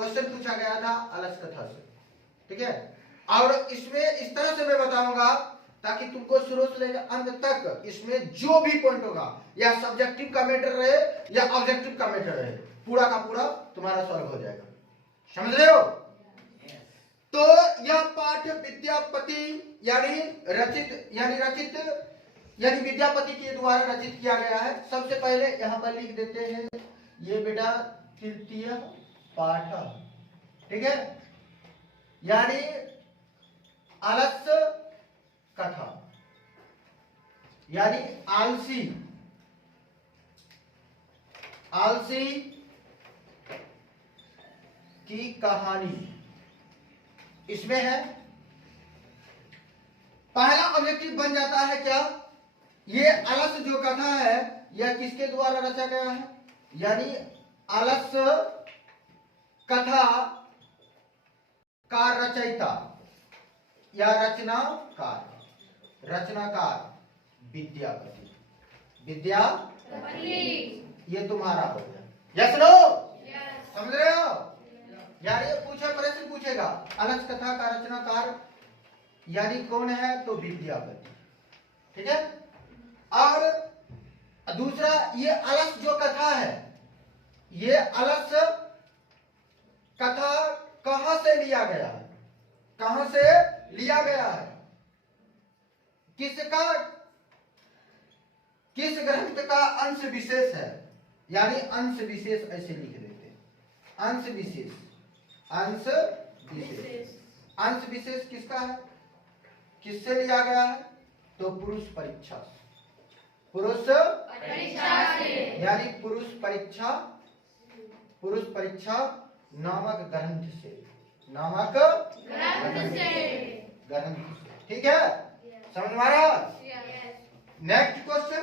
Question पूछा गया था अलस कथा से, ठीक है। और इसमें इस तरह से मैं बताऊंगा ताकि तुमको शुरू से लेकर अंत तक इसमें जो भी पॉइंट होगा या सब्जेक्टिव का मैटर रहे या ऑब्जेक्टिव का मैटर रहे, पूरा का पूरा तुम्हारा सॉल्व हो जाएगा। समझ रहे हो? तो यह पाठ विद्यापति यानी विद्यापति के द्वारा रचित किया गया है। सबसे पहले यहाँ पर लिख देते हैं, ये बेटा तृतीय पाठ, ठीक है, यानी अलस कथा, यानी आलसी की कहानी इसमें है। पहला ऑब्जेक्टिव बन जाता है क्या, ये अलस जो कथा है यह किसके द्वारा रचा गया है, यानी अलस कथा का रचयिता या रचनाकार विद्यापति। ये तुम्हारा हो गया। Yes no? समझ रहे हो? यानी प्रश्न पूछेगा अलस कथा का रचनाकार यानी कौन है, तो विद्यापति, ठीक है। और दूसरा, ये अलस जो कथा है, ये अलस कथा कहां से लिया गया है, कहां से लिया गया है, किस ग्रंथ का अंश विशेष है, यानी अंश विशेष ऐसे लिख देते हैं, अंश विशेष किसका है, किससे लिया गया है, तो पुरुष परीक्षा यानी पुरुष परीक्षा नामक ग्रंथ से, ठीक है। समझ में आ रहा? नेक्स्ट क्वेश्चन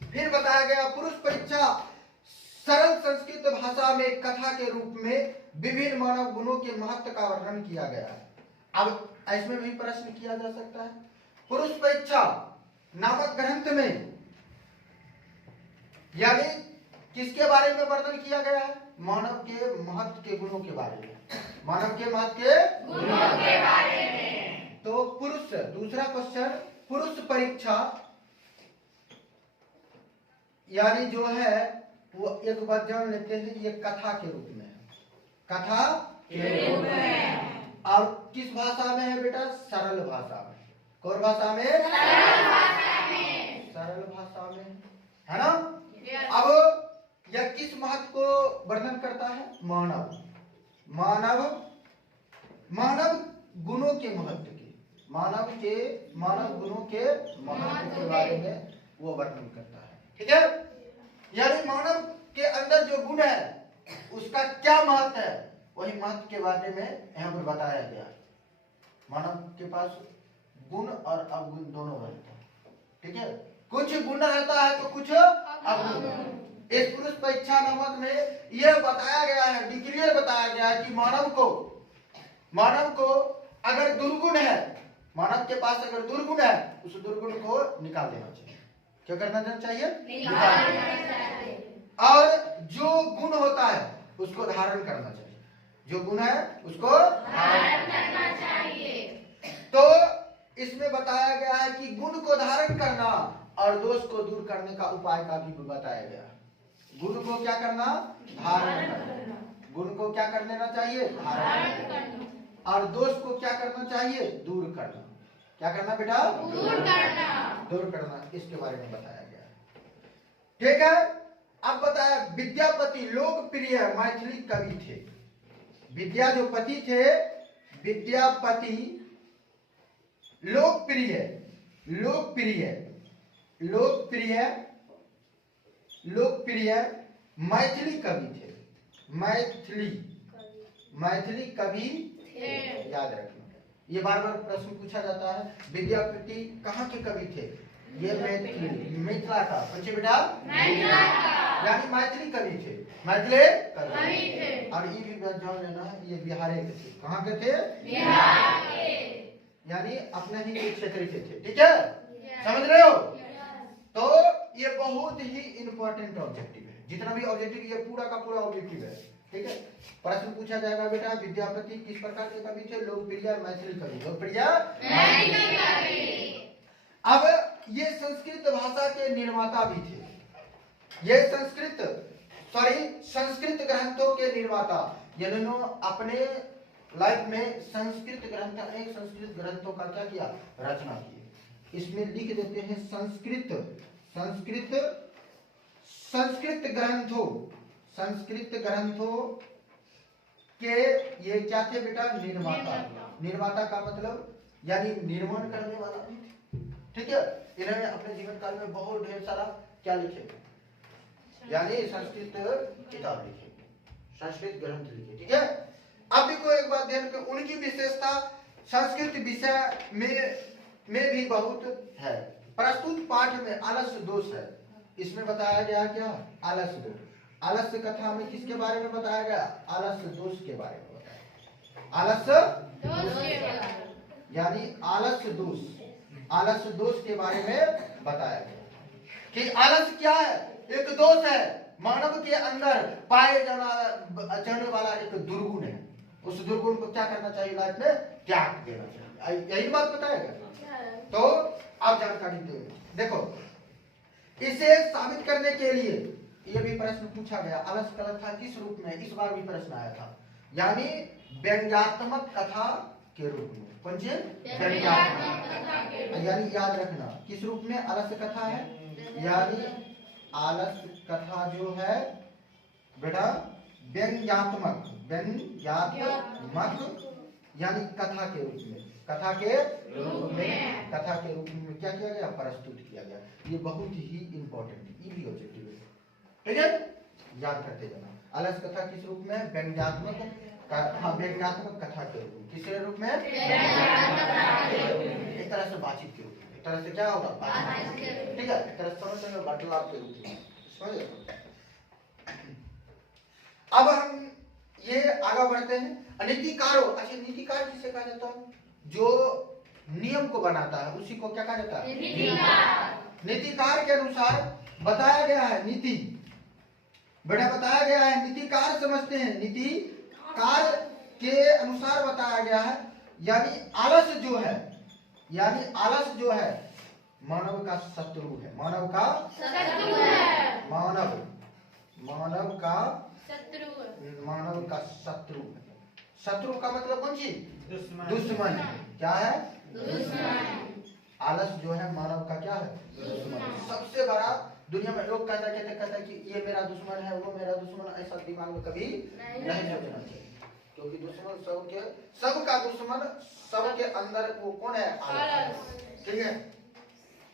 फिर बताया गया, पुरुष परीक्षा सरल संस्कृत भाषा में कथा के रूप में विभिन्न मानव गुणों के महत्व का वर्णन किया गया है। अब इसमें भी प्रश्न किया जा सकता है, पुरुष परीक्षा नामक ग्रंथ में यानी किसके बारे में वर्णन किया गया है, मानव के महत्व के गुणों के बारे में, मानव के महत्व के गुणों के बारे में। तो पुरुष, दूसरा क्वेश्चन, पुरुष परीक्षा यानी जो है वो एक बात जान लेते हैं, ये कथा के रूप में है, कथा के रूप में। और किस भाषा में है बेटा, सरल भाषा में। कौन भाषा में? सरल भाषा में, है ना। अब यह किस महत्व को वर्णन करता है, मानव गुणों के महत्व के, मानव गुणों के महत्व के बारे में वो वर्णन करता है, ठीक है। यानी मानव के अंदर जो गुण है उसका क्या महत्व है, वही महत्व के बारे में यहाँ पर बताया गया। मानव के पास गुण और अवगुण दोनों रहते हैं, ठीक है। कुछ गुण रहता है तो कुछ अवगुण। इस पुरुष परीक्षा नामक में यह बताया गया है, डिक्लेयर बताया गया है कि मानव को अगर दुर्गुण है, मानव के पास अगर दुर्गुण है, उस दुर्गुण को निकाल देना चाहिए। क्या करना चाहिए? निकाल देना चाहिए। और जो गुण होता है उसको धारण करना चाहिए, जो गुण है उसको धारण करना चाहिए। तो इसमें बताया गया है कि गुण को धारण करना और दोष को दूर करने का उपाय का भी बताया गया है। गुण को क्या करना? धारण करना। गुण को क्या कर लेना चाहिए? धारण करना। और दोष को क्या करना चाहिए? दूर करना। क्या करना बेटा? दूर करना। इसके बारे में बताया गया है, ठीक है। अब बताया विद्यापति लोकप्रिय मैथिली कवि थे। विद्या जो पति थे, विद्यापति लोकप्रिय मैथिली कवि थे। मैथिली कवि थे, याद रखना। ये बार बार प्रश्न पूछा जाता है, विद्यापति कहाँ के कवि थे? ये मिथिला का। पूछे बेटा? यानी मैथिली कवि थे, मैथिली कवि थे। और ये भी जान लेना है, ये बिहार के थे। कहाँ के थे? बिहार के। यानी अपने ही क्षेत्र के थे, ठीक है। समझ रहे हो? तो ये बहुत ही इंपॉर्टेंट ऑब्जेक्टिव है। जितना भी ऑब्जेक्टिव, ये पूरा का पूरा ऑब्जेक्टिव है, ठीक है। प्रश्न पूछा जाएगा बेटा, विद्यापति किस प्रकार के कवि थे? लोकप्रिय मैथिली कवि, लोकप्रिय। अब ये संस्कृत भाषा के निर्माता भी थे, ये संस्कृत ग्रंथों के निर्माता, जिन्होंने अपने लाइफ में संस्कृत ग्रंथ, अनेक संस्कृत ग्रंथों का क्या किया? रचना की। इसमें लिख देते हैं संस्कृत ग्रंथों के ये क्या थे बेटा? निर्माता। निर्माता का मतलब यानी निर्माण करने वाला भी थे, ठीक है। इन्होंने अपने जीवन काल में बहुत ढेर सारा क्या लिखे? यानी संस्कृत किताब लिखे, संस्कृत ग्रंथ लिखे, ठीक है। अब देखो एक बात ध्यान करो, उनकी विशेषता संस्कृत विषय में भी बहुत है। प्रस्तुत पाठ में आलस्य दोष है। इसमें बताया गया क्या? आलस्य दोष। आलस्य कथा में किसके बारे में बताया गया? आलस्य दोष के बारे में बताया। आलस्य दोष यानी आलस्य दोष के बारे में बताया गया कि आलस्य क्या है? एक दोष है, मानव के अंदर पाए जाने वाला एक दुर्गुण है। उस दुर्गुण को क्या करना चाहिए? लाइफ में त्याग देना चाहिए। यही बात बताएगा। तो आप जानकारी दो। देखो, इसे साबित करने के लिए ये भी प्रश्न पूछा गया, आलस्य कथा किस रूप में? इस बार भी प्रश्न आया था, यानी व्यंग्यात्मक कथा के रूप में। कौन सी? व्यंग्यात्मक। यानी याद रखना किस रूप में आलस्य कथा है, यानी आलस्य कथा जो है बेटा व्यंग्यात्मक यानी कथा के रूप में कथा के रूप में क्या किया गया? प्रस्तुत किया गया। ये बहुत ही इंपॉर्टेंट है, ये भी ऑब्जेक्टिव है, ठीक है। याद करते जाना। आलस्य कथा किस रूप में? व्यंग्यात्मक कथा के रूप में। किस रूप में? एक तरह से बातचीत के रूप में। एक तरह से क्या होगा? बातचीत, ठीक है। एक तरह से समझ में वार्तालाप के रूप में, समझ। अब हम ये आगे बढ़ते हैं। नीतिकारों, अच्छा नीतिकार किसे कहा जाता है? जो नियम को बनाता है उसी को क्या कहा जाता है? नीतिकार के अनुसार बताया गया है। नीति बेटा बताया गया है, नीतिकार समझते हैं, नीतिकार के अनुसार बताया गया है। यानी आलस्य जो है मानव का शत्रु है। मानव का शत्रु है। शत्रु का मतलब कौन सी? दुश्मन है। क्या है? दुश्मन। आलस जो है मानव का क्या है? दुश्मन। सबसे बड़ा दुनिया में लोग कहता है कि ये मेरा दुश्मन है, वो मेरा दुश्मन, ऐसा दिमाग में कभी नहीं सोचना चाहिए, क्योंकि दुश्मन सबका दुश्मन सबके अंदर वो कौन है? आलस, ठीक है।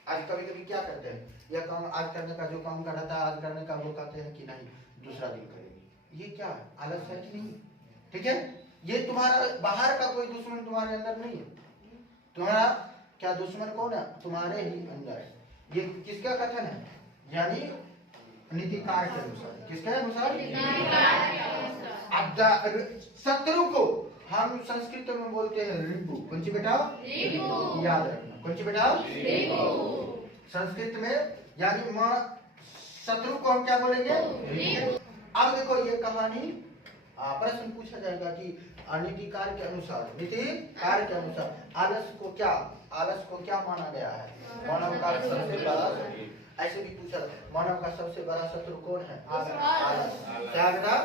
आज कभी कभी क्या करते हैं, यह काम आज करने का जो काम का रहता है आज करने का, वो कहते हैं कि नहीं दूसरा दिन करेंगे। ये क्या है? आलस है कि नहीं? ठीक है। ये तुम्हारा बाहर का कोई दुश्मन तुम्हारे अंदर नहीं है। तुम्हारा क्या दुश्मन कौन है? तुम्हारे ही अंदर है। ये किसका कथन है? यानी नीतिकार के अनुसार। किसके अनुसार? अब शत्रु को हम संस्कृत में बोलते हैं रिपु। कौन सी बेटा? याद रखना। कौन सी बेटा? संस्कृत में यानी शत्रु को हम क्या बोलेंगे? अब देखो ये कहानी प्रश्न पूछा जाएगा कि नीतिकार के अनुसार आलस को क्या माना गया है? मानव का सबसे बड़ा, ऐसे भी पूछा मानव का सबसे बड़ा शत्रु कौन है? आलस। क्या बेटा?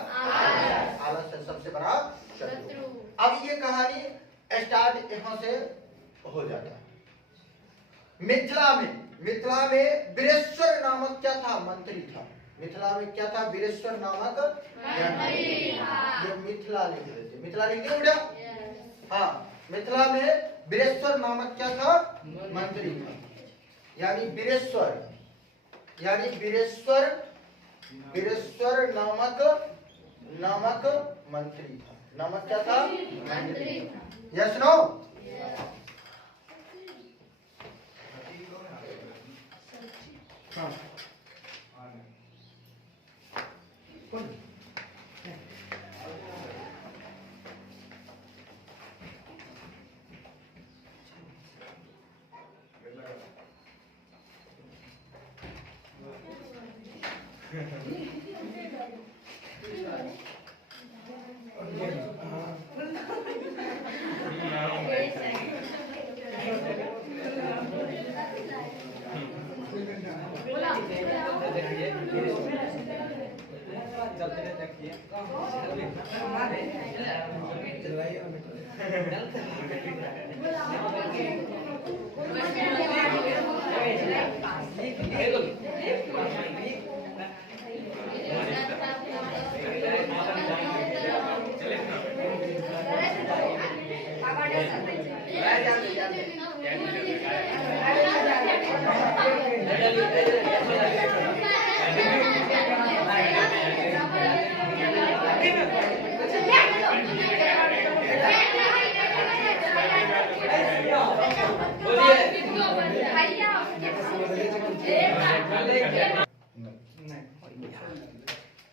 आलस है सबसे बड़ा शत्रु। अब ये कहानी स्टार्ट यहाँ से हो जाता है। मिथिला में वीरेश्वर नामक क्या था? मंत्री था। मिथिला में क्या था? वीरेश्वर नामक मंत्री था। ये मिथिला लिख देते, मिथिला लिख दिया बेटा। हाँ, मिथिला में वीरेश्वर नामक क्या था? मंत्री था। यानी वीरेश्वर नामक मंत्री था। नामक क्या था? मंत्री था। Yes no? हाँ कौन?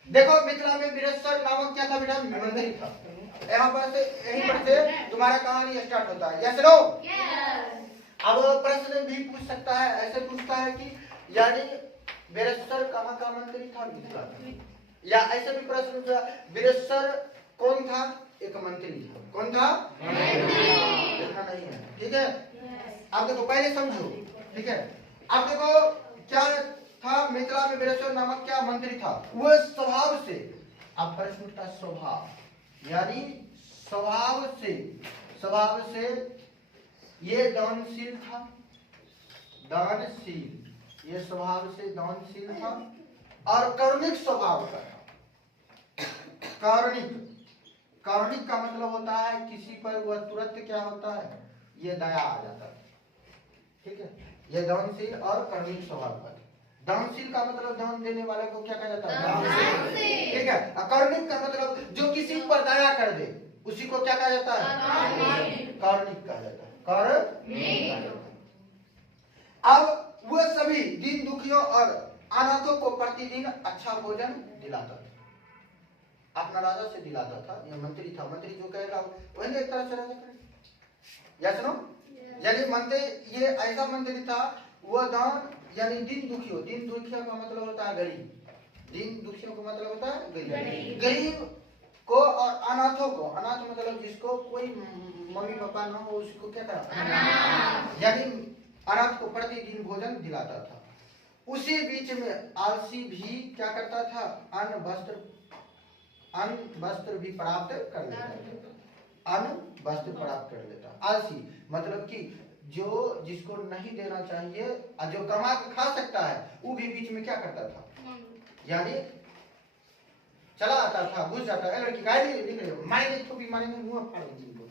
देखो मिथिला में वीरेश्वर नामक क्या था बेटा? मंदिर था। यहाँ पर से यहीं पर से तुम्हारा कहानी स्टार्ट होता है। Yes no? अब प्रश्न भी पूछ सकता है, ऐसे पूछता है कि यानी वीरेश्वर कहाँ का मंत्री था? मिथिला में। या ऐसे भी प्रश्न पूछा वीरेश्वर कौन था? एक मंत्री था। कौन था? देखना नहीं है, ठीक है। आप देखो पहले समझो, ठीक है। आप देखो क्या था? मिथिला में वीरेश्वर नामक क्या मंत्री था? वह स्वभाव से, अब प्रश्न उठता स्वभाव, यानी स्वभाव से ये दानशील था। दानशील, ये स्वभाव से दानशील था और करुणिक स्वभाव का था। करुणिक का मतलब होता है किसी पर वह तुरंत क्या होता है? ये दया आ जाता है, ठीक है। ये दानशील और करुणिक स्वभाव का। दानशील का मतलब दान देने वाले को क्या कहा जाता है? दानशील, ठीक है। करुणिक का मतलब जो किसी पर दया कर दे उसी को क्या कहा जाता है? करुणिक कहा जाता है। करुणिक। अब वह सभी दीन दुखियों और अनाथों को प्रतिदिन अच्छा भोजन दिलाता था। अपना राजा से दिलाता था। यह मंत्री था। मंत्री जो कहेगा वही एक तरह से राजा करेगा। Yes no? यानी मंत्री, ये ऐसा मंत्री था, वह दान यानी दीन दुखियों का मतलब होता है गरीब। दीन दुखियों का मतलब होता है गरीब। गरीब को और अनाथों को, अनाथ मतलब जिसको कोई मम्मी पापा ना हो उसको क्या करता? यानी अनाथ को प्रतिदिन भोजन दिलाता था। उसी बीच में आलसी भी क्या करता था? अन्न वस्त्र भी प्राप्त कर लेता। अन्न वस्त्र प्राप्त कर लेता। आलसी मतलब कि जो जिसको नहीं देना चाहिए और जो कमा के खा सकता है वो भी बीच में क्या करता था? यानी चला आता था, घुस जाता है। लड़की गाय लिख रही हो, मारेंगे तो भी मारेंगे, मुंह फाड़ देंगे।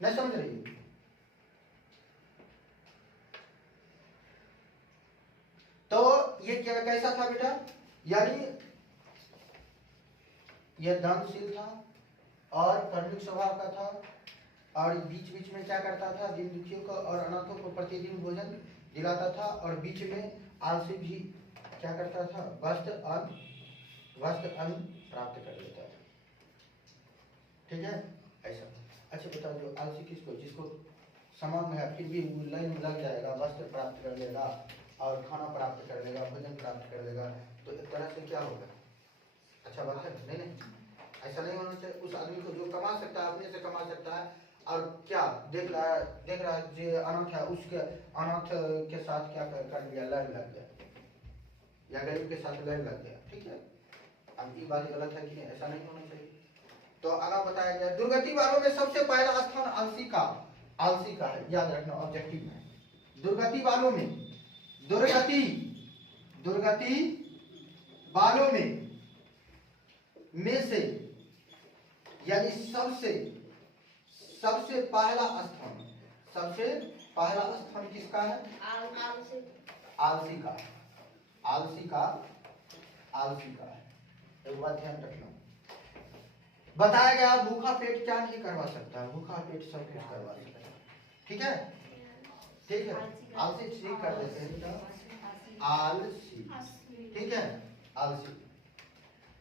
नहीं समझ रही? तो ये क्या कैसा था बेटा? यानी यह दानशील था और करुणिक स्वभाव का था और बीच बीच में क्या करता था? दीन दुखियों को और अनाथों को प्रतिदिन भोजन दिलाता था और बीच में आलसी भी क्या करता था? वस्त्र अन्न प्राप्त कर लेता था, ठीक है। ऐसा। अच्छा बताओ, जो आलसी किसको? जिसको सामान है फिर भी वो लाइन में लग जाएगा, वस्त्र प्राप्त कर लेगा और खाना प्राप्त कर लेगा, भोजन प्राप्त कर लेगा, तो एक तरह से क्या होगा? अच्छा बात है? नहीं, ऐसा नहीं होना चाहिए। उस आदमी को जो कमा सकता है अपने से कमा सकता है और क्या देख रहा है जो अनाथ है उसके अनाथ के साथ क्या कर लिया? लड़ लग गया या गरीब के साथ लड़ लग गया, ठीक है। अब ये बात गलत है कि नहीं? ऐसा नहीं होना चाहिए। तो आगे बताया गया दुर्गति वालों में सबसे पहला स्थान आलसी का है। याद रखना, ऑब्जेक्टिव है। दुर्गति वालों में से यानी सबसे पहला स्थान किसका है? आलसी का है। एक बात ध्यान रखना। बताया गया भूखा पेट क्या नहीं करवा सकता? भूखा पेट सब कुछ करवा सकता है, ठीक है। आलसी ठीक कर देते हैं, आलसी, ठीक है। आलसी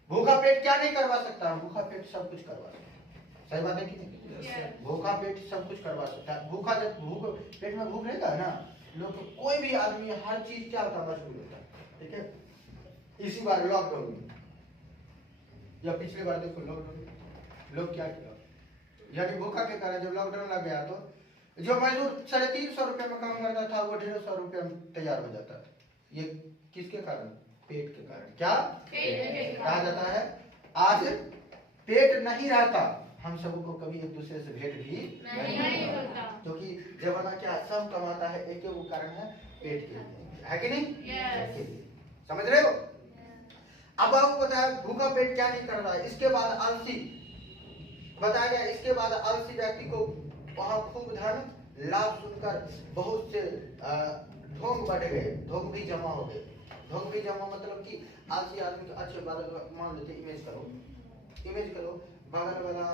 भूखा पेट क्या नहीं करवा सकता? भूखा पेट सब कुछ करवा सकता है। सही बात है कि नहीं? भूखा पेट सब कुछ करवा सकता है। भूखा जब पेट में भूख रहेगा ना, लोग कोई भी आदमी हर चीज क्या होता है? मजबूर होता है, ठीक है। इसी बार लॉकडाउन में या पिछले बार देखो लॉकडाउन में लोग क्या किया? यानी भूखा के कारण जब लॉकडाउन लग गया तो जो मजदूर 350 रुपये में काम करता था वो 150 रुपये में तैयार हो जाता था। ये किसके कारण? पेट के कारण। क्या पेट कहा जाता है? आज पेट नहीं रहता, हम सबको कभी एक दूसरे से भेंट भी नहीं होता, क्योंकि जमाना क्या सब कमाता है, एक ही वो कारण है पेट के लिए, है कि नहीं? Yes. समझ रहे हो? अब आपको बताया भूखा पेट क्या नहीं कर रहा है। इसके बाद आलसी बताया गया, इसके बाद आलसी व्यक्ति को वहां खूब धन लाभ सुनकर बहुत से ढोंग बढ़ गए, ढोंग भी जमा हो गए। ढोंग भी जमा मतलब कि आलसी आदमी को अच्छे बात मान लेते, इमेज करो बगल वाला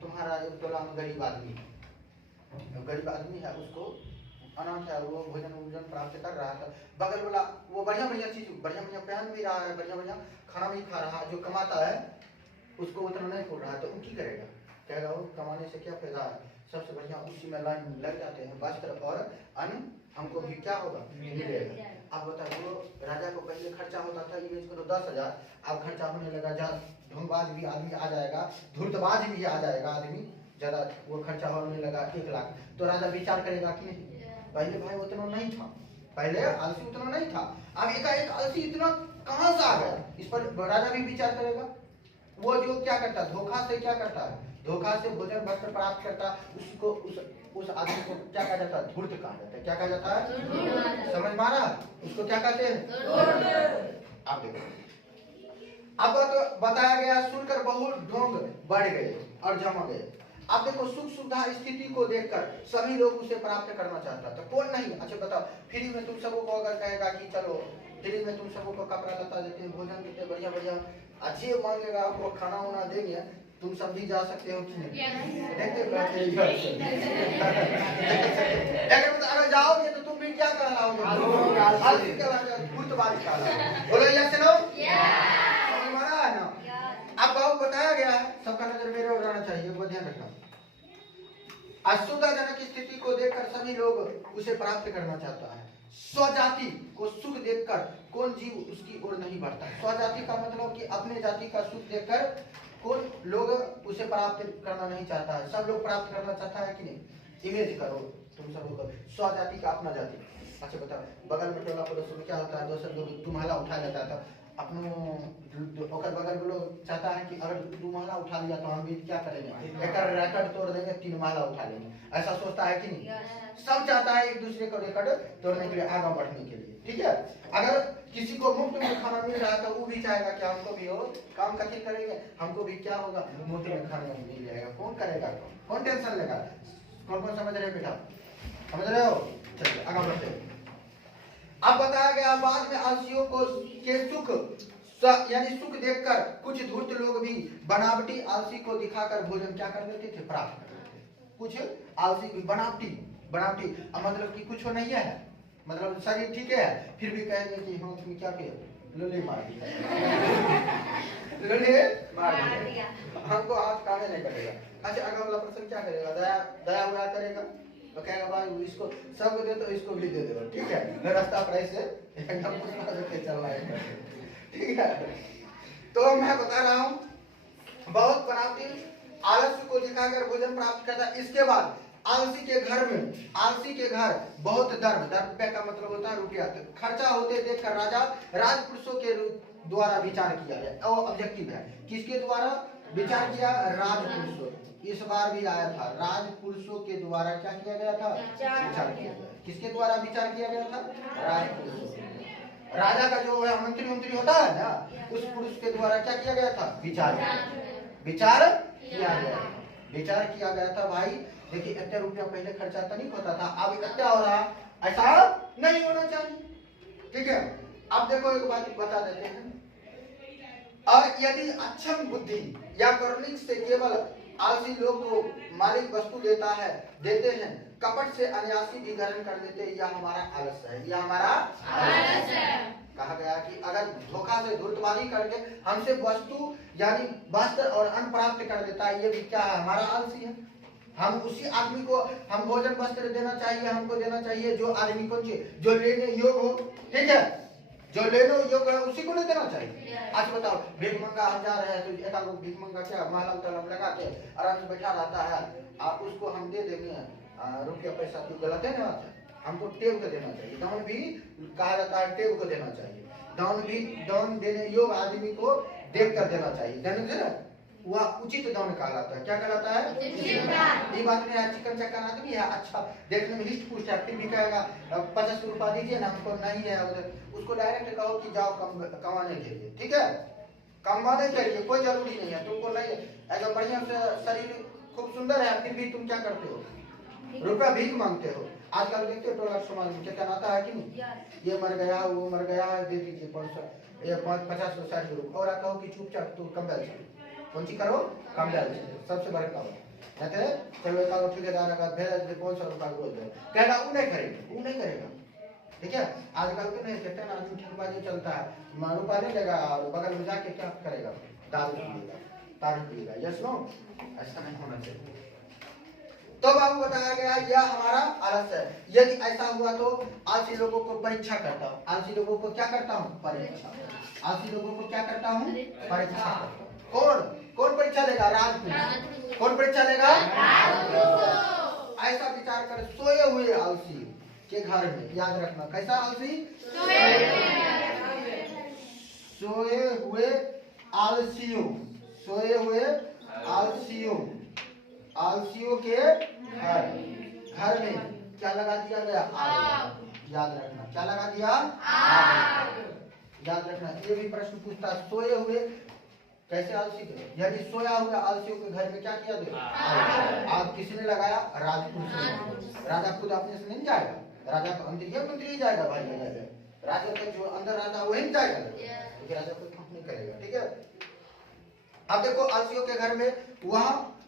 तुम्हारा एक टोला में गरीब आदमी है, उसको अनाथ है, वो भोजन प्राप्त कर रहा था, बगल वाला वो बढ़िया चीज बढ़िया पहन भी रहा है, बढ़िया खाना भी खा रहा है, जो कमाता है उसको उतना नहीं खोल रहा है, तो वो की करेगा? कहेगा वो कमाने से क्या फायदा है, सबसे बढ़िया उसी में लाइन लग जाते हैं, वस्त्र और अन्न हमको भी क्या होगा, मिलेगा। अब बताओ, वो राजा को पहले खर्चा होता था इमेज करो 10,000, अब खर्चा होने लगा, ढोंगबाज भी आदमी आ जाएगा, धूर्तबाज भी आ जाएगा आदमी, ज्यादा वो खर्चा होने लगा 1 लाख, तो राजा विचार करेगा कि नहीं? पहले भाई उतना नहीं था, पहले आलसी उतना नहीं था, अब एकाएक आलसी इतना कहां से आ गया, इस पर राजा भी विचार करेगा। वो जो क्या करता है, धोखा से क्या करता है, धोखा से भोजन वस्त्र प्राप्त करता, उसको उस आदमी को क्या कहा जाता है? धूर्त कहा जाता है। क्या कहा जाता है? समझ मारा? उसको क्या कहते हैं? आप देखो, अब तो बताया गया, सुनकर बहुत ढोंग बढ़ गए और जमा गए। अब देखो, सुख सुविधा स्थिति को देखकर सभी लोग उसे प्राप्त करना चाहता था, कौन नहीं? अच्छा बताओ, फ्री में तुम सबको अगर कहेगा कि चलो फ्री में तुम सबको कपड़ा लता देते हैं, भोजन देते हैं, बढ़िया अच्छे मांगेगा, आपको खाना वाना देंगे, तुम सब भी जा सकते हो कि नहीं? अगर जाओगे तो तुम भी क्या कहलाओगे? बोलो यस नो? हमारा है ना। अब बहुत बताया गया है, सबका नजर मेरे ओर रहना चाहिए, वो ध्यान रखना। असुविधाजनक स्थिति को देखकर सभी लोग उसे प्राप्त करना चाहता है। स्वजाति को सुख देखकर कौन जीव उसकी ओर नहीं बढ़ता? स्वजाति का मतलब कि अपने जाति का सुख देखकर कौन लोग उसे प्राप्त करना नहीं चाहता है? सब लोग प्राप्त करना चाहता है कि नहीं? इमेज करो तुम सब लोग, स्वजाति का अपना जाति। अच्छा बताओ, बगल में टोला पड़ोस में क्या होता है, दोसर लोग तुम्हारा उठा लेता था, अपनो बगल के लोग चाहता है कि अगर 2 महला उठा लिया तो हम भी क्या करेंगे, एक रिकॉर्ड तोड़ देंगे, 3 महला उठा लेंगे, ऐसा सोचता है कि नहीं? सब चाहता है एक दूसरे को रिकॉर्ड तोड़ने के लिए, आगे बढ़ने के लिए, ठीक है? अगर किसी को मुफ्त में खाना मिल रहा है तो वो भी चाहेगा कि हमको भी हो, काम कथी करेंगे, हमको भी क्या होगा, मुफ्त में खाना मिल जाएगा, कौन करेगा, कौन टेंशन लेगा? कौन समझ रहे बेटा, समझ रहे हो? चलिए आगे बढ़ते हैं। अब बताया गया, बाद में आलसियों को के सुख यानी सुख देखकर कुछ धूर्त लोग भी बनावटी आलसी को दिखाकर भोजन क्या कर देते थे, प्राप्त कर देते थे। कुछ आलसी भी बनावटी मतलब कि कुछ नहीं है, मतलब शरीर ठीक है, फिर भी कहेंगे कि हाँ तुम क्या किया, लोली मार दिया हमको हाथ काम नहीं करेगा। अच्छा अगर वाला पर्सन क्या करेगा, दया हुआ करेगा, तो कहेगा भाई इसको सबको दे तो इसको भी दे दो, ठीक है, रास्ता पर ऐसे एकदम चल रहा है, ठीक है। तो मैं बता रहा हूँ, बहुत बनावटी आलस्य को दिखाकर भोजन प्राप्त करता। इसके बाद आलसी के घर बहुत दर्भ का मतलब होता है रुपया, खर्चा होते देखकर राजा राजपुरुषों के द्वारा विचार किया गया। और ऑब्जेक्टिव है, किसके द्वारा विचार किया? राजपुरुषों। इस बार भी आया था, राजपुरुषों के द्वारा क्या किया गया था? विचार किया गया। किसके द्वारा विचार किया गया था? राजपुरुषों। राजा का जो है मंत्री होता है ना, उस पुरुष के द्वारा क्या किया गया था? विचार किया गया था। भाई देखिए, इतने रुपया पहले खर्चा तो नहीं होता था, अब इतना हो रहा, ऐसा नहीं होना चाहिए, ठीक है। अब देखो एक बात बता देते हैं, और यदि अक्षम बुद्धि या करुणिक से केवल आलसी लोग को मालिक वस्तु देते हैं, कपट से अनायासी भी ग्रहण कर लेते हैं, यह हमारा आलस्य है, यह हमारा आलस्य है। कहा गया कि अगर धोखा से धूर्तबाजी करके हमसे वस्तु यानी वस्त्र और अन्न प्राप्त कर देता है, ये भी क्या है? हमारा आलसी है। हम उसी आदमी को हम भोजन वस्त्र देना चाहिए, हमको देना चाहिए जो आदमी को जो लेने योग्य हो, ठीक है, जो लेने योग्य है उसी को नहीं देना चाहिए। आज बताओ, भीख मंगा हम जा रहे हैं तो एक आदमी भीख मंगा क्या महला उतरम लगा के आराम से बैठा रहता है, आप उसको हम दे देंगे रुपया पैसा, तो गलत है ना? हम तो टेब को देना चाहिए, दान भी कहा जाता है टेब को देना चाहिए। दान देने योग्य आदमी को देख कर देना चाहिए, ध्यान देना, वह उचित दान कहलाता है। क्या कहलाता है? ये बात नहीं है चिकन चक्कर आदमी है, अच्छा देखने में हिस्ट पुष्ट है, फिर भी कहेगा 50 रुपया दीजिए ना, हमको नहीं है उधर, उसको डायरेक्ट कहो कि जाओ कमाने के लिए, ठीक है, कमाने के लिए, कोई जरूरी नहीं है तुमको, नहीं ऐसा बढ़िया से शरीर खूब सुंदर है, फिर भी तुम क्या करते हो, रुपया भीख मांगते हो। आजकल देखते हो टोला समाज में क्या आता है कि नहीं, ये मर गया वो मर गया, दे दीजिए 50 60 रुपये, और कहो कि चुपचाप तू कम कौन सी करो, कम डाल सबसे बड़े काम है। चलो एक ठेकेदार अगर भेज 500 रुपया रोज दे, कहेगा वो नहीं करेगा, ठीक है। आजकल के नहीं कहते ना ठेकेबाजी चलता है, रुपया नहीं लेगा और बगल में जाके क्या करेगा, दारू पिएगा, तारी पिएगा, यस नो, ऐसा नहीं होना चाहिए। तो बाबू बताया गया यह हमारा आलस है। यदि ऐसा हुआ तो आलसी लोगों को परीक्षा करता हूँ, आलसी लोगों को क्या करता हूँ, परीक्षा, आलसी लोगों को क्या करता हूँ, परीक्षा। कौन परीक्षा लेगा, राजपूत। कौन परीक्षा लेगा, ऐसा विचार कर, सोए हुए आलसी के घर में, याद रखना, कैसा आलसी, सोए हुए आलसियों, सोए हुए आलसियों के घर में क्या लगा दिया गया, आग। याद रखना, क्या लगा दिया, आग। याद रखना, ये भी प्रश्न पूछता, सोए हुए कैसे आलसी थे, यदि सोया हुआ आलसियों के घर में क्या किया गया, आग। किसने लगाया, राजपूत ने। राजा खुद अपने से नहीं जाएगा, राजा का मंत्री जाएगा भाई, राजा का जो अंदर रहता है वही जाएगा, क्योंकि राजा कोई काम नहीं करेगा, ठीक है। अब देखो आलसियों के घर में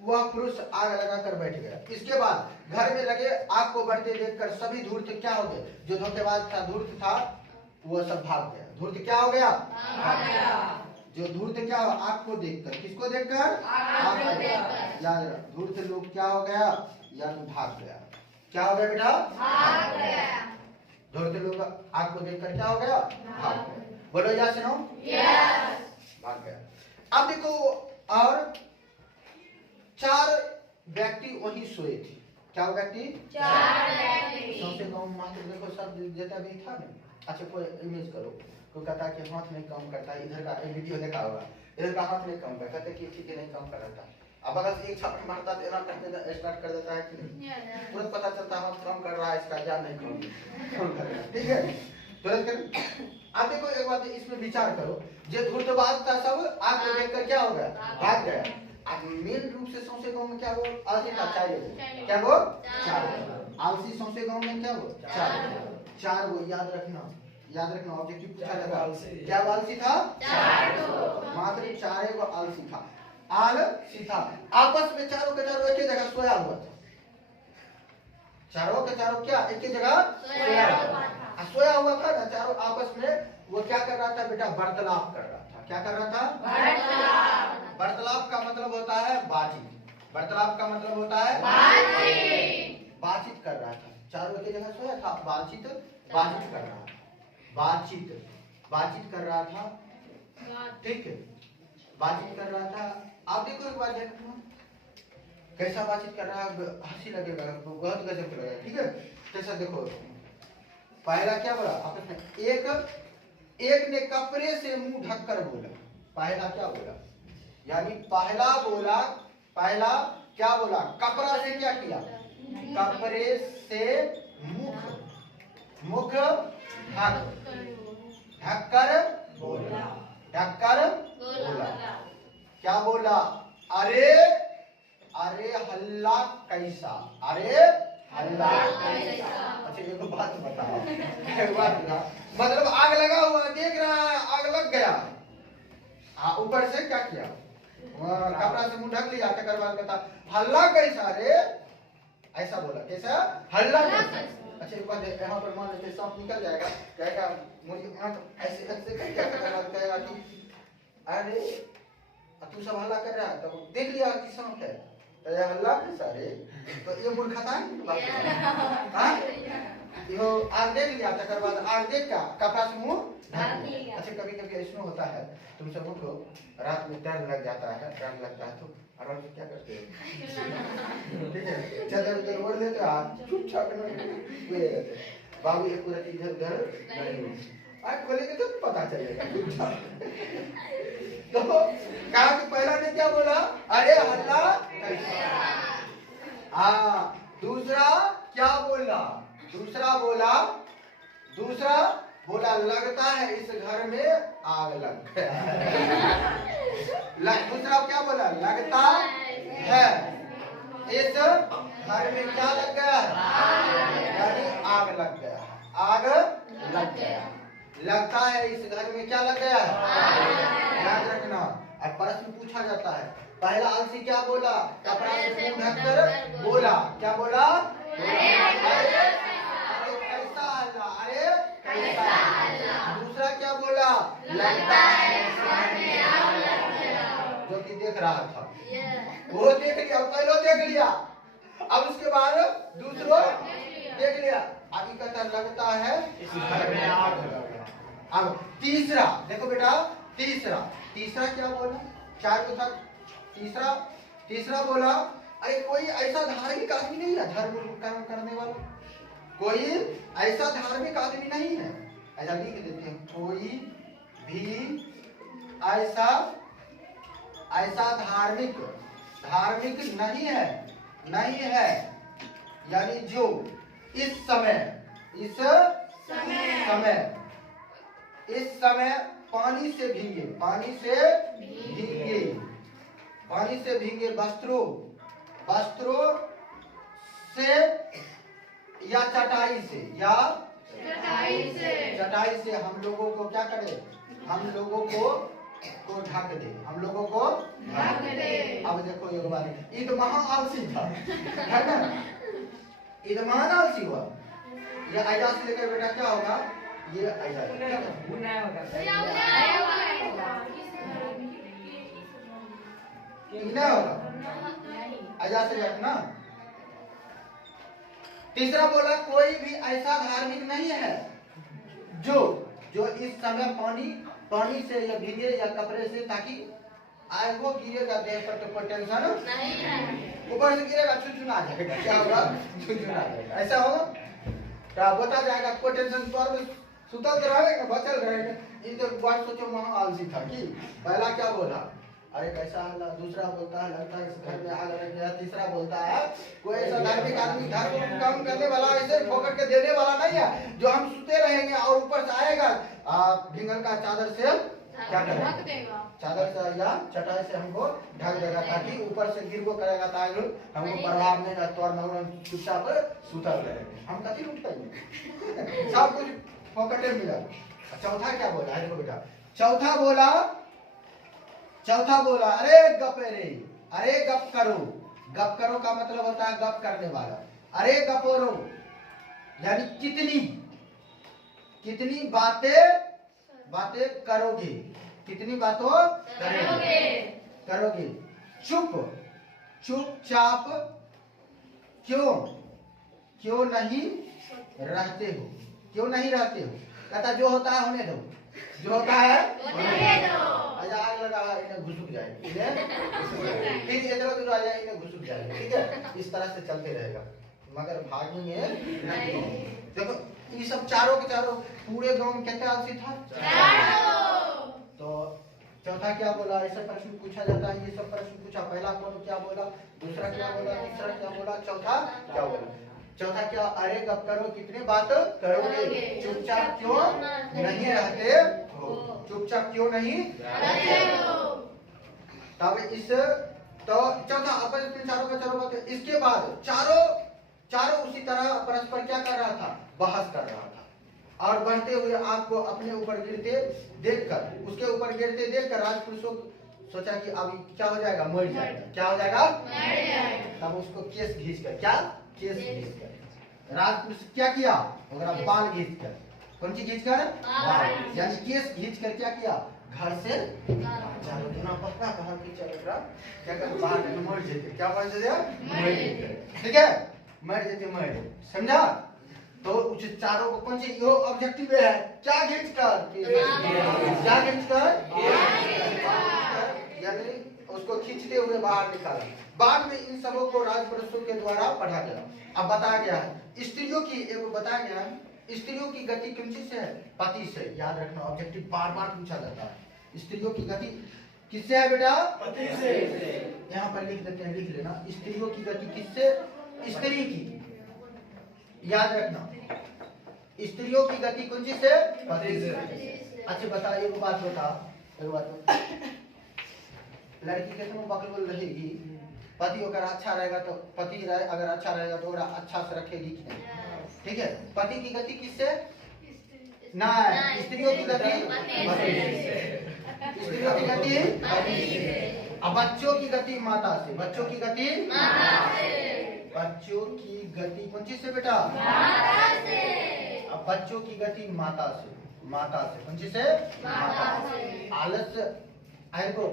वह पुरुष आग लगाकर बैठ गया। इसके बाद घर में लगे आग को बढ़ते देखकर सभी धूर्त क्या हो गए, जो धोखेबाज था, धूर्त था, वो सब भाग गया। धूर्त क्या हो गया, भाग गया। जो धूर्त क्या हो, आग को देखकर, किसको देखकर, आग को देखकर। याद रख, धूर्त लोग क्या हो गया, यानी भाग गया। क्या हो गया बेटा, भाग गया। धूर्त लोग आग को देखकर क्या हो गया, भाग गया। बोलो या सुनो, यस, भाग गया। अब देखो, और 4 व्यक्ति वही सोए थे। क्या व्यक्ति, 4 व्यक्ति। सबसे गाँव मात्र देखो सब जेता भी था ना। अच्छा कोई इमेज करो, कोई कहता है कि हाथ नहीं काम करता है, इधर का एक वीडियो देखा होगा, इधर का हाथ नहीं काम करता, कहते कि ठीक है नहीं काम कर रहा था, अब अगर एक छाप मारता तो इतना करते स्टार्ट कर देता है कि नहीं, तुरंत पता चलता है हाथ काम कर रहा है, इसका क्या नहीं काम कर रहा है, ठीक है, तुरंत कर। अब देखो एक बात इसमें विचार करो, जो धूर्तबाज था सब आग को देखकर क्या हो गया, भाग गया। अब मेन रूप से सौंसे गांव में क्या वो आलसी था, 4 लोग, क्या वो 4 आलसी सौंसे गांव में क्या वो 4 वो। याद रखना ऑब्जेक्टिव पूछा जाता, क्या आलसी था, 4 मात्र 4 को आलसी था, आलसी था। आपस में चारों के चारों एक ही जगह सोया हुआ था, चारों के चारों क्या एक ही जगह सोया हुआ था ना। चारों आपस में वो क्या कर रहा था बेटा, वार्तालाप कर रहा था। क्या कर रहा था, वार्तालाप का मतलब होता है बातचीत, वार्तालाप का मतलब होता है बातचीत कर रहा था। चारों एक जगह सोया था, बातचीत कर रहा था, बातचीत कर रहा था, ठीक है, बातचीत कर रहा था। आप देखो एक बार देखो कैसा बातचीत कर रहा है, हंसी लगेगा, बहुत गजब लगेगा, ठीक है। कैसा देखो, पहला क्या बोला आपस में, एक ने कपड़े से मुंह ढककर बोला। पहला क्या बोला, यानी पहला क्या बोला, कपड़ा से क्या किया, कपड़े से मुख ढककर बोला, क्या बोला, अरे हल्ला कैसा, अच्छा एक बात बताओ, मतलब आग लगा हुआ देख रहा है, आग लग गया, ऊपर से क्या किया, कपड़ा से मुंह ढक लिया, तकर बाद कहता हल्ला कैसा रे, ऐसा बोला, कैसा हल्ला कैसा। अच्छा एक बात यहाँ पर मान लेते सांप निकल जाएगा, कहेगा मुझे ऐसे कहेगा कि अरे तू सब हल्ला कर रहा है, तो देख लिया कि सांप है, तो ये हल्ला कैसा रे, तो ये मूर्खता है, यो आग देख लिया, तकर बाद आग देख का कपड़ा से मुंह ढक लिया। अच्छा कभी ऐसा होता है, तुम सब उठो रात में डर लग जाता है, तो आराम से क्या करते हो, ठीक है, चादर ओढ़ लेते हो, चुपचाप बाबू एक पूरा इधर उधर नहीं, आँख खोलेंगे तो पता चलेगा। तो कहा कि पहला ने क्या बोला, अरे हल्ला कैसा। हाँ, दूसरा क्या बोला, दूसरा बोला लगता है इस घर में आग लग गया। दूसरा क्या बोला, लगता है इस घर में क्या लग गया है, यानी आग लग गया, आग लग गया। लगता है इस घर में क्या लग गया है, याद रखना। अब प्रश्न पूछा जाता है, पहला आलसी क्या बोला, कपड़ा से मुंह ढककर बोला, क्या बोला, अरे कैसा हल्ला, अरे कैसा हल्ला। दूसरा क्या बोला, लगता है जो कि देख रहा था, वो देख लिया, पहले देख लिया, अब उसके बाद दूसरों देख लिया, अभी कहता लगता है इस घर में आग लग गया। अब तीसरा देखो बेटा, तीसरा क्या बोला, चार को था, तीसरा बोला, अरे कोई ऐसा धार्मिक आदमी नहीं है, धर्म कर्म करने वाला कोई ऐसा धार्मिक आदमी नहीं है, ऐसा लिख देते हैं, कोई भी ऐसा धार्मिक नहीं है, यानी जो इस समय पानी से भीगे वस्त्रों से या चटाई से हम लोगों को क्या करे, हम लोगों को ढक दे, हम लोगों को ढक दे। अब देखो ये बात, ईद महा आलसी था, है ना, ईद महान आलसी हुआ। ये आयदा से लेकर बेटा क्या होगा, ये आयदा गुनाह होगा, आयदा से रखना। तीसरा बोला कोई भी ऐसा धार्मिक नहीं है जो इस समय पानी से या भीगे या कपड़े से, ताकि आगो गिरेगा देह पर तो कोई टेंशन नहीं है, ऊपर से गिरेगा चुनचुना जाएगा, क्या होगा, चुनचुना जाएगा, ऐसा होगा क्या, बता जाएगा, कोई टेंशन पर सुतल रहेगा, बचल रहेगा। इन तो बात सोचो महा आलसी था कि पहला क्या बोला, अरे कैसा हल्ला, दूसरा बोलता है लगता है इस घर में आग लग गया, तीसरा बोलता है कोई ऐसा धार्मिक आदमी धर्म काम करने वाला, ऐसे ठोकर के देने वाला नहीं है, जो हम सुते रहेंगे और ऊपर से आएगा भिंगल का चादर से क्या करेगा, चादर से या चटाई से हमको ढक देगा, ताकि ऊपर से गिरबो करेगा ताकि हमको प्रभाव नहीं रहता और चुपचाप सुतल रहेंगे, हम कथी उठ पाएंगे, सब कुछ फोकटे मिला। चौथा क्या बोला है, देखो बेटा, चौथा बोला अरे गप करो का मतलब होता है गप करने वाला, अरे गपोरो यानी कितनी बातें करोगे, कितनी बातों करोगे, चुपचाप क्यों नहीं रहते हो, कहता जो होता है होने दो, जो होता है आग लगा इन्हें घुसुक जाएगा, फिर इधर आ जाए इन्हें घुसुक जाएगा, ठीक है, इस तरह से चलते रहेगा, मगर भागेंगे नहीं। देखो ये सब चारों के चारों पूरे गांव में कितने आलसी था, तो चौथा क्या बोला, ऐसा प्रश्न पूछा जाता है, ये सब प्रश्न पूछा, पहला कौन क्या बोला, दूसरा क्या बोला, तीसरा क्या बोला, चौथा क्या बोला। चौथा क्या, अरे गप करो कितनी बात करोगे, चुपचाप क्यों नहीं रहते हो, चुपचाप क्यों नहीं रहते हो। तब इस तो चौथा अपन चारों का चारों बात, इसके बाद चारों उसी तरह परस्पर क्या कर रहा था, बहस कर रहा था, और बढ़ते हुए आग को अपने ऊपर गिरते देखकर, उसके ऊपर गिरते देखकर राजपुरुषों सोचा कि अभी क्या हो जाएगा, मर जाएगा, क्या हो जाएगा, तब उसको केस घींच कर राजपुरुष क्या किया, बाल घींच कर, कौन सी घींच कर, बाल, यानी केस घींच कर क्या किया, घर से चलो इतना पता कहा कि चलो क्या कर बाहर मर जेते, क्या मर जेते, ठीक है, मर जेते, समझा। तो उस चारों को कौन सी यो ऑब्जेक्टिव है, क्या घींच कर, यानी उसको खींचते हुए बाहर निकाला। बाद में इन सबों को राजपुरुषों के द्वारा पढ़ा गया। अब बताया गया है स्त्रियों की, एक बताया गया स्त्रियों की गति किन चीज से है? पति से। याद रखना, ऑब्जेक्टिव बार बार पूछा जाता है। स्त्रियों की गति किससे है बेटा? पति से। यहाँ पर लिख देते हैं, लिख लेना, स्त्रियों की गति किससे? स्त्री की। याद रखना, स्त्रियों की गति कौन चीज से? पति से। अच्छा बता, एक बात बता, एक बात बता। लड़की कितनों बकलोल रहेगी, पति अगर अच्छा रहेगा तो पति अगर अच्छा रहेगा तो ओकरा अच्छा से रखेगी कि नहीं? ठीक है। पति की गति किससे? ना, स्त्रियों की गति पति से। स्त्रियों की गति पति से। अब बच्चों की गति माता से। बच्चों की गति माता से। बच्चों की गति कौन चीज से बेटा? माता से। अब बच्चों की गति माता से। माता से कौन चीज से? माता से। आलस्य, अरे को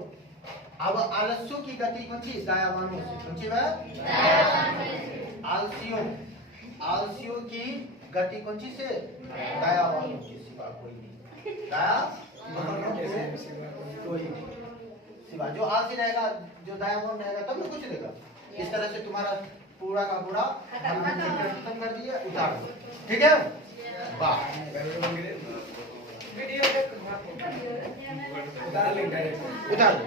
अब आलस्यों की गति कौन सी? दयावानों से। कौन सी है? आलसियों, आलसियों की गति कौन सी से? दयावानों के सिवा कोई नहीं। दयावानों के कोई नहीं सिवा। जो आलसी रहेगा, जो दयावान रहेगा तब तो कुछ देगा। इस तरह से तुम्हारा पूरा का पूरा खत्म कर दिया, उतार दो। ठीक है, वाह। उतार दो।